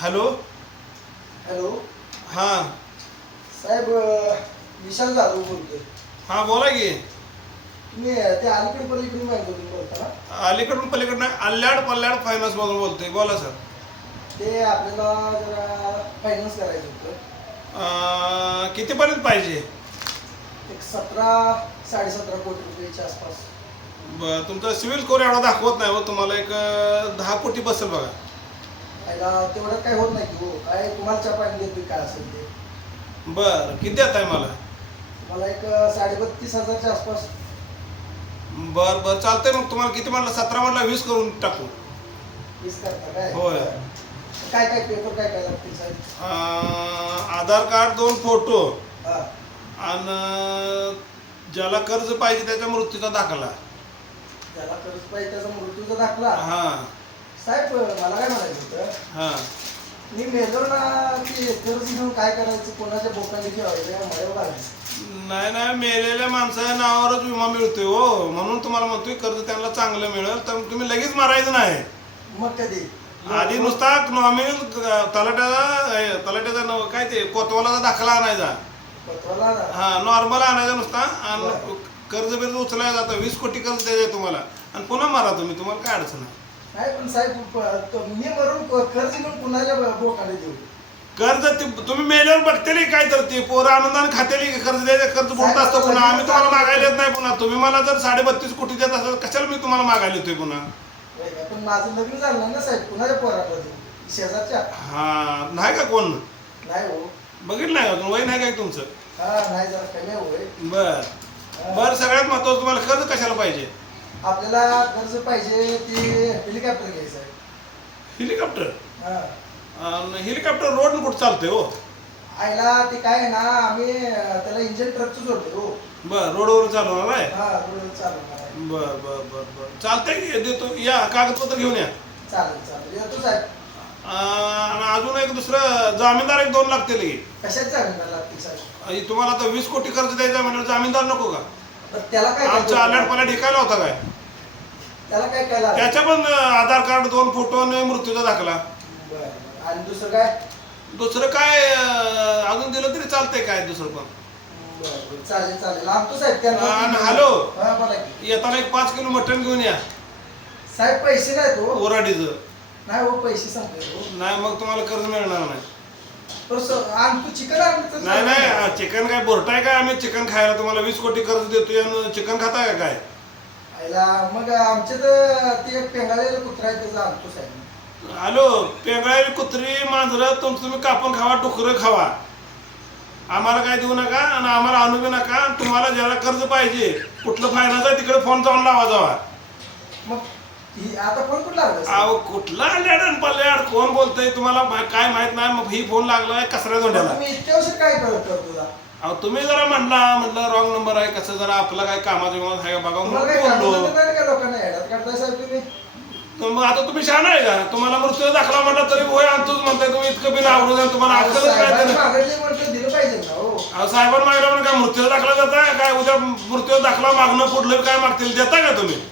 Hello. Hello हां साहेब, विशाल जाधव बोलतोय. हां बोला की. तुम्ही ते अलीकडे पलीकडून बँकेतून बोलता ना? अलीकडून पलीकडून अल्ल्याड पल्ल्याड फायनान्स मधून बोलतोय. बोला सर. ते आपल्याला जरा फायनान्स करायचं होतं. कितीपर्यंत पाहिजे? एक 17-17.5 कोटीच्या आसपास. तुमचा सिव्हिल स्कोर एवढा दाखवत नाही हो. तुम्हाला एक 10 कोटी बसेल बघा. पहिला तेवढं काय होत नाही की हो. काय तुम्हाला चपाती देतोय काय असेल ते. बरं किती देत आहे मला? मला एक 32,500च्या आसपास. बरं बरं चालतंय. मग तुम्हाला किती म्हणलं? 17 म्हणला 20 करून टाकू. 20 करता काय? होय. काय काय पेपर काय काय लागतील साहेब? आधार कार्ड, 2 फोटो हां. आणि ज्याला कर्ज पाहिजे त्याच्या मृत्यूचा दाखला. ज्याला कर्ज पाहिजे त्याचा मृत्यूचा दाखला. हां साहेब मला काय म्हणायचं होतं, हां. मी मेलो ना की कर्ज घेऊन काय करायचं, कोणाच्या बोकांनी ठेवायचं मला नाही नाही, मेलेल्या माणसाच्या नावावरच विमा मिळतोय हो. म्हणून तुम्हाला म्हणतोय कर्ज त्यांना चांगलं मिळेल. तर तुम्ही लगेच मारायचं नाही. मग कधी आधी नुसता नॉमिनल तलाट्याचा काय ते कोतवालाचा दाखला आणायचा. हा नॉर्मल आणायचा नुसता. आणि कर्ज बिर्ज उचलायला जातं. 20 कोटी कर्ज द्यायचं तुम्हाला आणि पुन्हा मारा तुम्ही. तुम्हाला काय अडचण आहे? नाही पण साहेब मी मरून कर्ज घेऊन कुणाच्या बोकांनी देऊ? कर्ज तुम्ही मेल्यावर बघतेली काय तर ते पोरं आनंदाने खातेली कर्ज द्यायचं. कर्ज बोलत असतं पुन्हा. आम्ही तुम्हाला मागायला येत नाही पुन्हा. तुम्ही मला जर 32.5 कोटी देत असाल कशाला मी तुम्हाला मागायला येतोय पुन्हा? पण माझं लग्न झालं नाही ना साहेब, कुणाच्या पोरामध्ये? शेजारच्या. हा नाही का कोण? नाही हो. बघितलं नाही अजून? वय नाही काय तुमचं? हा नाही, जरा कमी होय. बर बर. सगळ्यात महत्वाचं तुम्हाला कर्ज कशाला पाहिजे? आपल्याला कर्ज पाहिजे ते हेलिकॉप्टर घ्यायचं आहे. हेलिकॉप्टर? हा. हेलिकॉप्टर रोड कुठं चालतंय हो? आयला ते काय आहे ना, आम्ही त्याला इंजिन ट्रकचं जोडतो हो. बर रोडवर चालवणार आहे? हा रोडवर चालवणार आहे. बर बर बर बर चालतंय की देतो. या कागदपत्र घेऊन या. चालेल चालेल, येतो साहेब. आणि अजून एक दुसरं जामीनदार 1-2 लागतील की. कशात जामीनदार लागतील साहेब? तुम्हाला आता 20 कोटी कर्ज द्यायचं म्हणजे जामीनदार नको का? तर त्याला काय आमचा अलर्ट मला ढिकायला होता काय? त्याला काय काय लागतं? त्याच्या पण आधार कार्ड, 2 फोटो आणि मृत्यूचा दाखला. बरं. आणि दुसरं काय? दुसरं काय अजून दिलं तरी चालतंय काय दुसरं पण? बरं चालेल चालेल, आणतो साहेब त्यांना. आणि हॅलो, हा बोला की. येताना एक 5 किलो मटण घेऊन या. साहेब पैसे नाहीत हो. ओराडीचं नाही हो, पैसे संपले हो. नाही मग तुम्हाला कर्ज मिळणार नाही. आणतो चिकन आणतो. नाही नाही, चिकन काय बोरटाय काय? आम्ही चिकन खायला तुम्हाला 20 कोटी कर्ज देतोय आणि चिकन खाताय का काय? मग आमचे तर ते एक पेंगाळलेलं कुत्रा आहे त्याचं आणतो साहेब. हॅलो, पेंगळावी कुत्री मांजरं तुम्ही कापून खावा, डुकरं खावा. आम्हाला काय देऊ नका आणि आम्हाला आणू बी नका. तुम्हाला ज्याला कर्ज पाहिजे कुठलं फायनान्स आहे तिकडे फोन जाऊन लावा जावा. मग आता फोन कुठला लागला? अहो कुठला लॅड आणि पल्ल्याड कोण बोलतंय तुम्हाला काय माहित नाही. मग ही फोन लागलाय कसऱ्या जोड्याला. तुम्ही इतक्या वर्ष काय करतो तुला? अहो तुम्ही जरा म्हटलं रॉंग नंबर आहे. कसं जरा आपला काय कामाचं विमा आहे बघा म्हणून बोललो. लोकांना ऍडत काढताय साहेब तुम्ही? मग आता तुम्ही छान आहे का? तुम्हाला मृत्यू दाखला म्हटलं तरी होय आणतोच म्हणताय तुम्ही. इतकं बिन आवडून तुम्हाला अक्कलच काय? मागणी म्हटलं दिलं पाहिजे ना हो. साहेबांना मागलं म्हणून काय मृत्यू दाखला देताय काय? उद्या मृत्यू दाखला मागणं पुढलं काय मागतील देता का तुम्ही?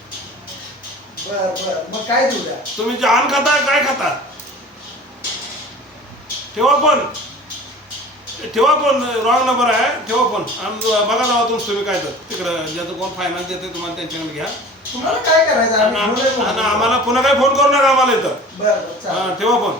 बर बर, मग काय देऊ द्या? तुम्ही जहान खाता काय खाता? ठेवा फोन रॉंग नंबर आहे. ठेवा फोन आणि बघा जावा तुम्ही काय तर तिकडं ज्याचं कोण फायनान्स देते तुम्हाला त्यांच्याकडे घ्या. तुम्हाला काय करायचं? आणि आम्हाला पुन्हा काय फोन करू नका आम्हाला इथं. बरं ठेवा फोन.